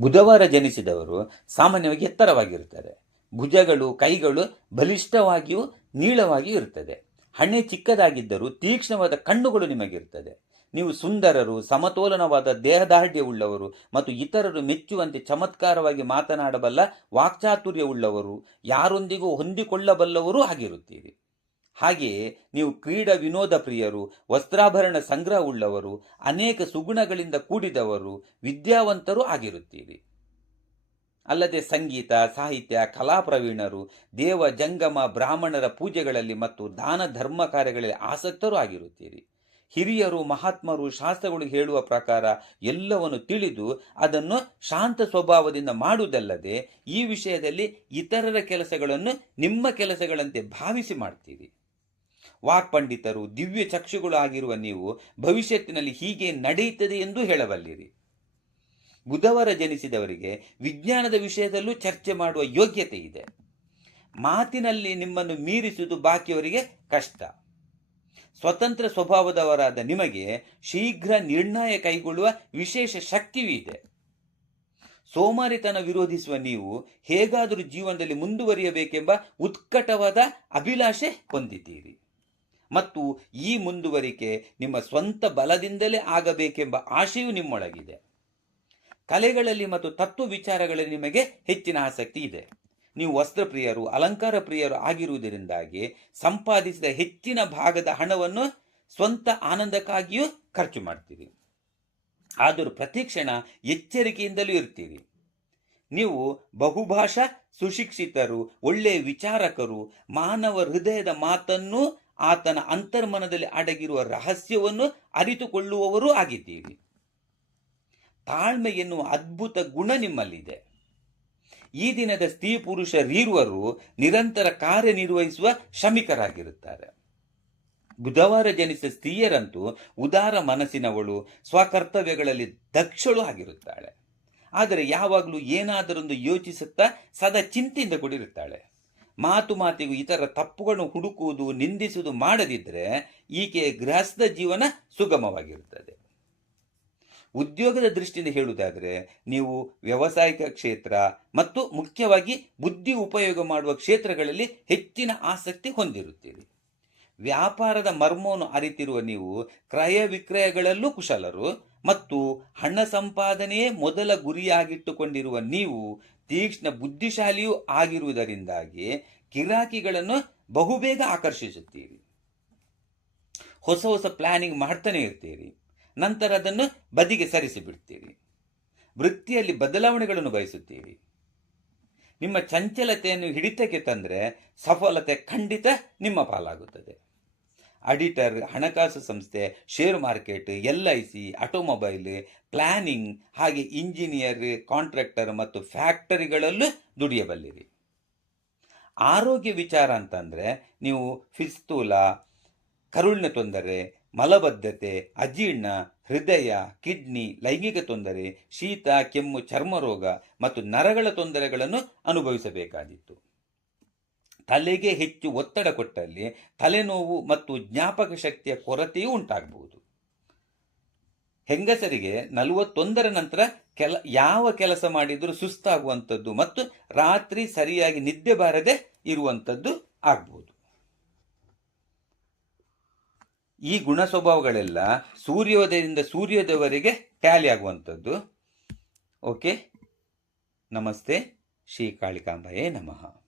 ಬುಧವಾರ ಜನಿಸಿದವರು ಸಾಮಾನ್ಯವಾಗಿ ಎತ್ತರವಾಗಿರುತ್ತಾರೆ. ಭುಜಗಳು, ಕೈಗಳು ಬಲಿಷ್ಠವಾಗಿಯೂ ನೀಳವಾಗಿಯೂ ಇರುತ್ತದೆ. ಹಣೆ ಚಿಕ್ಕದಾಗಿದ್ದರೂ ತೀಕ್ಷ್ಣವಾದ ಕಣ್ಣುಗಳು ನಿಮಗಿರುತ್ತದೆ. ನೀವು ಸುಂದರರು, ಸಮತೋಲನವಾದ ದೇಹದಾರ್ಢ್ಯವುಳ್ಳವರು ಮತ್ತು ಇತರರು ಮೆಚ್ಚುವಂತೆ ಚಮತ್ಕಾರವಾಗಿ ಮಾತನಾಡಬಲ್ಲ ವಾಕ್ಚಾತುರ್ಯವುಳ್ಳವರು ಯಾರೊಂದಿಗೂ ಹೊಂದಿಕೊಳ್ಳಬಲ್ಲವರೂ ಆಗಿರುತ್ತೀರಿ ಹಾಗೆಯೇ ನೀವು ಕ್ರೀಡಾ ವಿನೋದ ಪ್ರಿಯರು, ವಸ್ತ್ರಾಭರಣ ಸಂಗ್ರಹವುಳ್ಳವರು, ಅನೇಕ ಸುಗುಣಗಳಿಂದ ಕೂಡಿದವರು, ವಿದ್ಯಾವಂತರು ಆಗಿರುತ್ತೀರಿ. ಅಲ್ಲದೆ ಸಂಗೀತ, ಸಾಹಿತ್ಯ, ಕಲಾ ಪ್ರವೀಣರು, ದೇವ, ಜಂಗಮ, ಬ್ರಾಹ್ಮಣರ ಪೂಜೆಗಳಲ್ಲಿ ಮತ್ತು ದಾನ ಧರ್ಮ ಕಾರ್ಯಗಳಲ್ಲಿ ಆಸಕ್ತರು ಆಗಿರುತ್ತೀರಿ. ಹಿರಿಯರು, ಮಹಾತ್ಮರು, ಶಾಸ್ತ್ರಗಳು ಹೇಳುವ ಪ್ರಕಾರ ಎಲ್ಲವನ್ನು ತಿಳಿದು ಅದನ್ನು ಶಾಂತ ಸ್ವಭಾವದಿಂದ ಮಾಡುವುದಲ್ಲದೆ ಈ ವಿಷಯದಲ್ಲಿ ಇತರರ ಕೆಲಸಗಳನ್ನು ನಿಮ್ಮ ಕೆಲಸಗಳಂತೆ ಭಾವಿಸಿ ಮಾಡ್ತೀರಿ. ವಾಕ್ಪಂಡಿತರು, ದಿವ್ಯ ಚಕ್ಷುಗಳು ಆಗಿರುವ ನೀವು ಭವಿಷ್ಯತ್ತಿನಲ್ಲಿ ಹೀಗೆ ನಡೆಯುತ್ತದೆ ಎಂದು ಹೇಳಬಲ್ಲಿರಿ. ಬುಧವಾರ ಜನಿಸಿದವರಿಗೆ ವಿಜ್ಞಾನದ ವಿಷಯದಲ್ಲೂ ಚರ್ಚೆ ಮಾಡುವ ಯೋಗ್ಯತೆ ಇದೆ. ಮಾತಿನಲ್ಲಿ ನಿಮ್ಮನ್ನು ಮೀರಿಸುವುದು ಬಾಕಿಯವರಿಗೆ ಕಷ್ಟ. ಸ್ವತಂತ್ರ ಸ್ವಭಾವದವರಾದ ನಿಮಗೆ ಶೀಘ್ರ ನಿರ್ಣಯ ಕೈಗೊಳ್ಳುವ ವಿಶೇಷ ಶಕ್ತಿಯೂ ಇದೆ. ಸೋಮಾರಿತನ ವಿರೋಧಿಸುವ ನೀವು ಹೇಗಾದರೂ ಜೀವನದಲ್ಲಿ ಮುಂದುವರಿಯಬೇಕೆಂಬ ಉತ್ಕಟವಾದ ಅಭಿಲಾಷೆ ಹೊಂದಿದ್ದೀರಿ. ಮತ್ತು ಈ ಮುಂದುವರಿಕೆ ನಿಮ್ಮ ಸ್ವಂತ ಬಲದಿಂದಲೇ ಆಗಬೇಕೆಂಬ ಆಶೆಯು ನಿಮ್ಮೊಳಗಿದೆ. ಕಲೆಗಳಲ್ಲಿ ಮತ್ತು ತತ್ವ ವಿಚಾರಗಳಲ್ಲಿ ನಿಮಗೆ ಹೆಚ್ಚಿನ ಆಸಕ್ತಿ ಇದೆ. ನೀವು ವಸ್ತ್ರಪ್ರಿಯರು, ಅಲಂಕಾರ ಪ್ರಿಯರು ಆಗಿರುವುದರಿಂದಾಗಿ ಸಂಪಾದಿಸಿದ ಹೆಚ್ಚಿನ ಭಾಗದ ಹಣವನ್ನು ಸ್ವಂತ ಆನಂದಕ್ಕಾಗಿಯೂ ಖರ್ಚು ಮಾಡ್ತೀರಿ. ಆದರೂ ಪ್ರತಿಕ್ಷಣ ಎಚ್ಚರಿಕೆಯಿಂದಲೂ ಇರ್ತೀರಿ. ನೀವು ಬಹುಭಾಷಾ ಸುಶಿಕ್ಷಿತರು, ಒಳ್ಳೆಯ ವಿಚಾರಕರು, ಮಾನವ ಹೃದಯದ ಮಾತನ್ನು ಆತನ ಅಂತರ್ಮನದಲ್ಲಿ ಅಡಗಿರುವ ರಹಸ್ಯವನ್ನು ಅರಿತುಕೊಳ್ಳುವವರೂ ಆಗಿದ್ದೀರಿ. ತಾಳ್ಮೆ ಎನ್ನುವ ಅದ್ಭುತ ಗುಣ ನಿಮ್ಮಲ್ಲಿದೆ. ಈ ದಿನದ ಸ್ತ್ರೀ ಪುರುಷರೀರುವರು ನಿರಂತರ ಕಾರ್ಯನಿರ್ವಹಿಸುವ ಶ್ರಮಿಕರಾಗಿರುತ್ತಾರೆ. ಬುಧವಾರ ಜನಿಸಿದ ಸ್ತ್ರೀಯರಂತೂ ಉದಾರ ಮನಸ್ಸಿನವಳು, ಸ್ವಕರ್ತವ್ಯಗಳಲ್ಲಿ ದಕ್ಷಳು ಆಗಿರುತ್ತಾಳೆ. ಆದರೆ ಯಾವಾಗಲೂ ಏನಾದರೊಂದು ಯೋಚಿಸುತ್ತಾ ಸದಾ ಚಿಂತೆಯಿಂದ ಕೂಡಿರುತ್ತಾಳೆ. ಮಾತು ಮಾತಿಗೂ ಇತರ ತಪ್ಪುಗಳನ್ನು ಹುಡುಕುವುದು, ನಿಂದಿಸುವುದು ಮಾಡದಿದ್ದರೆ ಈಕೆಯ ಗೃಹಸ್ಥ ಜೀವನ ಸುಗಮವಾಗಿರುತ್ತದೆ. ಉದ್ಯೋಗದ ದೃಷ್ಟಿಯಿಂದ ಹೇಳುವುದಾದರೆ, ನೀವು ವ್ಯಾವಸಾಯಿಕ ಕ್ಷೇತ್ರ ಮತ್ತು ಮುಖ್ಯವಾಗಿ ಬುದ್ಧಿ ಉಪಯೋಗ ಮಾಡುವ ಕ್ಷೇತ್ರಗಳಲ್ಲಿ ಹೆಚ್ಚಿನ ಆಸಕ್ತಿ ಹೊಂದಿರುತ್ತೀರಿ. ವ್ಯಾಪಾರದ ಮರ್ಮವನ್ನು ಅರಿತಿರುವ ನೀವು ಕ್ರಯ ವಿಕ್ರಯಗಳಲ್ಲೂ ಕುಶಲರು ಮತ್ತು ಹಣ ಸಂಪಾದನೆಯೇ ಮೊದಲ ಗುರಿಯಾಗಿಟ್ಟುಕೊಂಡಿರುವ ನೀವು ತೀಕ್ಷ್ಣ ಬುದ್ಧಿಶಾಲಿಯೂ ಆಗಿರುವುದರಿಂದಾಗಿ ಗಿರಾಕಿಗಳನ್ನು ಬಹುಬೇಗ ಆಕರ್ಷಿಸುತ್ತೀರಿ. ಹೊಸ ಹೊಸ ಪ್ಲಾನಿಂಗ್ ಮಾಡ್ತಾನೆ ಇರ್ತೀರಿ. ನಂತರ ಅದನ್ನು ಬದಿಗೆ ಸರಿಸಿಬಿಡ್ತೀರಿ. ವೃತ್ತಿಯಲ್ಲಿ ಬದಲಾವಣೆಗಳನ್ನು ಬಯಸುತ್ತೀರಿ. ನಿಮ್ಮ ಚಂಚಲತೆಯನ್ನು ಹಿಡಿತಕ್ಕೆ ತಂದರೆ ಸಫಲತೆ ಖಂಡಿತ ನಿಮ್ಮ ಪಾಲಾಗುತ್ತದೆ. ಅಡಿಟರ್ ಹಣಕಾಸು ಸಂಸ್ಥೆ share market, L I C, automobile, planning, ಹಾಗೆ ಇಂಜಿನಿಯರ್, ಕಾಂಟ್ರಾಕ್ಟರ್ ಮತ್ತು ಫ್ಯಾಕ್ಟರಿಗಳಲ್ಲೂ ದುಡಿಯಬಲ್ಲಿರಿ. ಆರೋಗ್ಯ ವಿಚಾರ ಅಂತಂದರೆ ನೀವು ಫಿಸ್ತೂಲ, ಕರುಳಿನ ತೊಂದರೆ, ಮಲಬದ್ಧತೆ, ಅಜೀರ್ಣ, ಹೃದಯ, ಕಿಡ್ನಿ, ಲೈಂಗಿಕ ತೊಂದರೆ, ಶೀತ, ಕೆಮ್ಮು, ಚರ್ಮರೋಗ ಮತ್ತು ನರಗಳ ತೊಂದರೆಗಳನ್ನು ಅನುಭವಿಸಬೇಕಾದಿತ್ತು ತಲೆಗೆ ಹೆಚ್ಚು ಒತ್ತಡ ಕೊಟ್ಟಲ್ಲಿ ತಲೆನೋವು ಮತ್ತು ಜ್ಞಾಪಕ ಶಕ್ತಿಯ ಕೊರತೆಯೂ ಉಂಟಾಗಬಹುದು. ಹೆಂಗಸರಿಗೆ ನಲವತ್ತೊಂದರ ನಂತರ ಕೆಲ, ಯಾವ ಕೆಲಸ ಮಾಡಿದರೂ ಸುಸ್ತಾಗುವಂಥದ್ದು ಮತ್ತು ರಾತ್ರಿ ಸರಿಯಾಗಿ ನಿದ್ದೆ ಬಾರದೆ ಇರುವಂಥದ್ದು ಆಗ್ಬೋದು. ಈ ಗುಣ ಸ್ವಭಾವಗಳೆಲ್ಲ ಸೂರ್ಯೋದಯದಿಂದ ಸೂರ್ಯೋದಯವರೆಗೆ ಟ್ಯಾಲಿ ಆಗುವಂಥದ್ದು. ಓಕೆ. ನಮಸ್ತೆ. ಶ್ರೀ ಕಾಳಿಕಾಂಬಯೇ ನಮಃ.